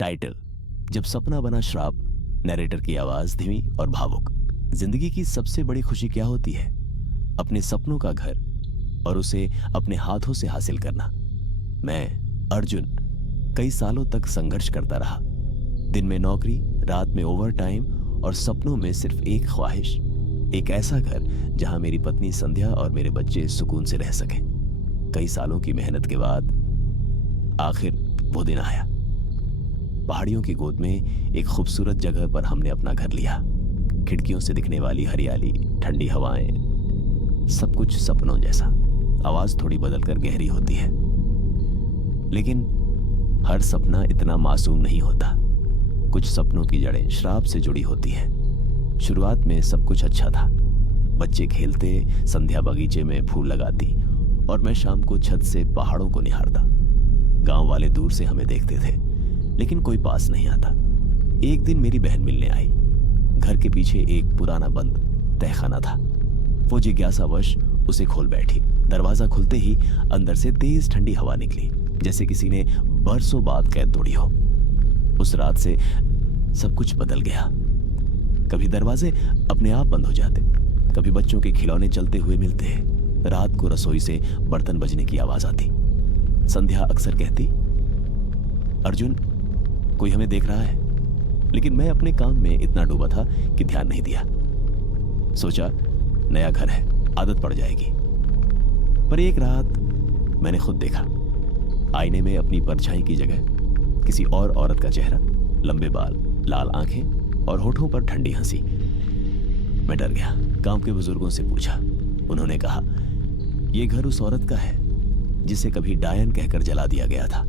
Title, जब सपना बना श्राप। नरेटर की आवाज धीमी और भावुक। जिंदगी की सबसे बड़ी खुशी क्या होती है? अपने सपनों का घर और उसे अपने हाथों से हासिल करना। मैं अर्जुन कई सालों तक संघर्ष करता रहा। दिन में नौकरी, रात में ओवर टाइम और सपनों में सिर्फ एक ख्वाहिश, एक ऐसा घर जहां मेरी पत्नी संध्या और मेरे बच्चे सुकून से रह सकें। कई सालों की मेहनत के बाद आखिर वो दिन आया। पहाड़ियों की गोद में एक खूबसूरत जगह पर हमने अपना घर लिया। खिड़कियों से दिखने वाली हरियाली, ठंडी हवाएं, सब कुछ सपनों जैसा। आवाज थोड़ी बदलकर गहरी होती है, लेकिन हर सपना इतना मासूम नहीं होता। कुछ सपनों की जड़ें श्राप से जुड़ी होती हैं। शुरुआत में सब कुछ अच्छा था। बच्चे खेलते, संध्या बगीचे में फूल लगाती और मैं शाम को छत से पहाड़ों को निहारता। गांव वाले दूर से हमें देखते थे, लेकिन कोई पास नहीं आता। एक दिन मेरी बहन मिलने आई। घर के पीछे एक पुराना बंद तहखाना था। वो जिज्ञासावश उसे खोल बैठी। दरवाजा खुलते ही अंदर से तेज ठंडी हवा निकली, जैसे किसी ने बरसों बाद कैद तोड़ी हो। उस रात से सब कुछ बदल गया। कभी दरवाजे अपने आप बंद हो जाते, कभी बच्चों के खिलौने चलते हुए मिलते। रात को रसोई से बर्तन बजने की आवाज आती। संध्या अक्सर कहती, अर्जुन कोई हमें देख रहा है, लेकिन मैं अपने काम में इतना डूबा था कि ध्यान नहीं दिया। सोचा नया घर है, आदत पड़ जाएगी। पर एक रात मैंने खुद देखा, आईने में अपनी परछाई की जगह किसी और औरत का चेहरा, लंबे बाल, लाल आंखें और होठों पर ठंडी हंसी। मैं डर गया। गांव के बुजुर्गों से पूछा। उन्होंने कहा, यह घर उस औरत का है जिसे कभी डायन कहकर जला दिया गया था।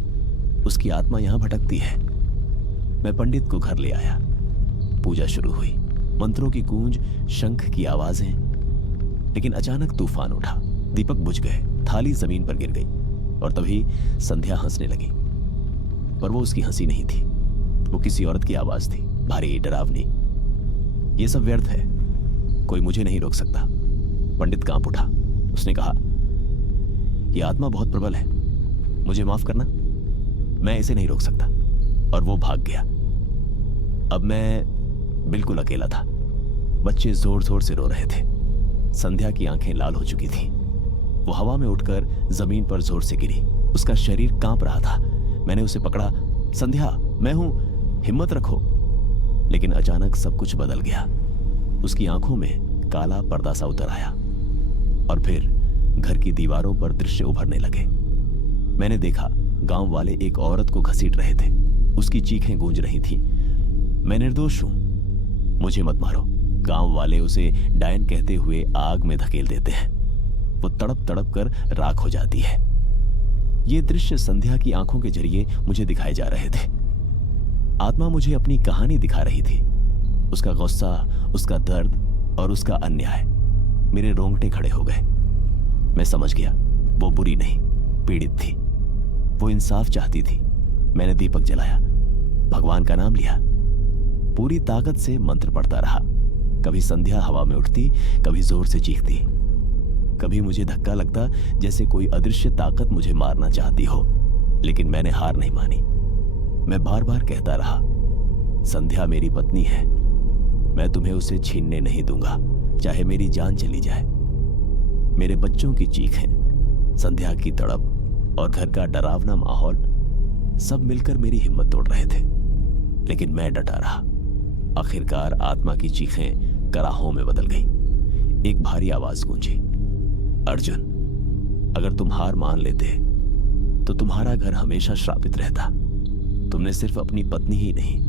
उसकी आत्मा यहां भटकती है। मैं पंडित को घर ले आया। पूजा शुरू हुई। मंत्रों की गूंज, शंख की आवाजें। लेकिन अचानक तूफान उठा। दीपक बुझ गए, थाली जमीन पर गिर गई और तभी संध्या हंसने लगी। पर वो उसकी हंसी नहीं थी, वो किसी औरत की आवाज थी, भारी, डरावनी। ये सब व्यर्थ है, कोई मुझे नहीं रोक सकता। पंडित कांप उठा। उसने कहा, यह आत्मा बहुत प्रबल है, मुझे माफ करना, मैं इसे नहीं रोक सकता। और वो भाग गया। अब मैं बिल्कुल अकेला था। बच्चे जोर जोर से रो रहे थे। संध्या की आंखें लाल हो चुकी थीं। वो हवा में उठकर जमीन पर जोर से गिरी। उसका शरीर कांप रहा था। मैंने उसे पकड़ा। संध्या, मैं हूं, हिम्मत रखो। लेकिन अचानक सब कुछ बदल गया। उसकी आंखों में काला पर्दा सा उतर आया और फिर घर की दीवारों पर दृश्य उभरने लगे। मैंने देखा, गांव वाले एक औरत को घसीट रहे थे। उसकी चीखें गूंज रही थीं, मैं निर्दोष हूं, मुझे मत मारो। गांव वाले उसे डायन कहते हुए आग में धकेल देते हैं। वो तड़प तड़प कर राख हो जाती है। ये दृश्य संध्या की आंखों के जरिए मुझे दिखाए जा रहे थे। आत्मा मुझे अपनी कहानी दिखा रही थी। उसका गुस्सा, उसका दर्द और उसका अन्याय। मेरे रोंगटे खड़े हो गए। मैं समझ गया, वो बुरी नहीं, पीड़ित थी। वो इंसाफ चाहती थी। मैंने दीपक जलाया, भगवान का नाम लिया, पूरी ताकत से मंत्र पढ़ता रहा। कभी संध्या हवा में उठती, कभी जोर से चीखती। कभी मुझे धक्का लगता जैसे कोई अदृश्य ताकत मुझे मारना चाहती हो, लेकिन मैंने हार नहीं मानी। मैं बार बार कहता रहा, संध्या मेरी पत्नी है, मैं तुम्हें उसे छीनने नहीं दूंगा, चाहे मेरी जान चली जाए। मेरे बच्चों की चीखें, संध्या की तड़प और घर का डरावना माहौल सब मिलकर मेरी हिम्मत तोड़ रहे थे। लेकिन मैं डटा रहा। आखिरकार आत्मा की चीखें कराहों में बदल गई। एक भारी आवाज गूंजी, अर्जुन, अगर तुम हार मान लेते तो तुम्हारा घर हमेशा श्रापित रहता। तुमने सिर्फ अपनी पत्नी ही नहीं,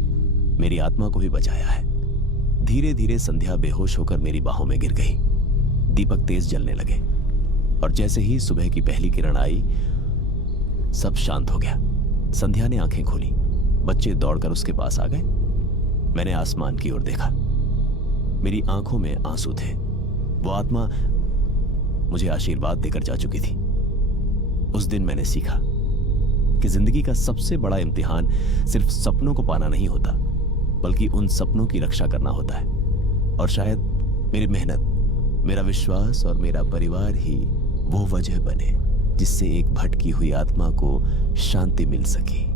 मेरी आत्मा को भी बचाया है। धीरे धीरे संध्या बेहोश होकर मेरी बाहों में गिर गई। दीपक तेज जलने लगे और जैसे ही सुबह की पहली किरण आई, सब शांत हो गया। संध्या ने आंखें खोली। बच्चे दौड़कर उसके पास आ गए। मैंने आसमान की ओर देखा। मेरी आंखों में आंसू थे। वो आत्मा मुझे आशीर्वाद देकर जा चुकी थी। उस दिन मैंने सीखा कि जिंदगी का सबसे बड़ा इम्तिहान सिर्फ सपनों को पाना नहीं होता, बल्कि उन सपनों की रक्षा करना होता है। और शायद मेरी मेहनत, मेरा विश्वास और मेरा परिवार ही वो वजह बने जिससे एक भटकी हुई आत्मा को शांति मिल सकी।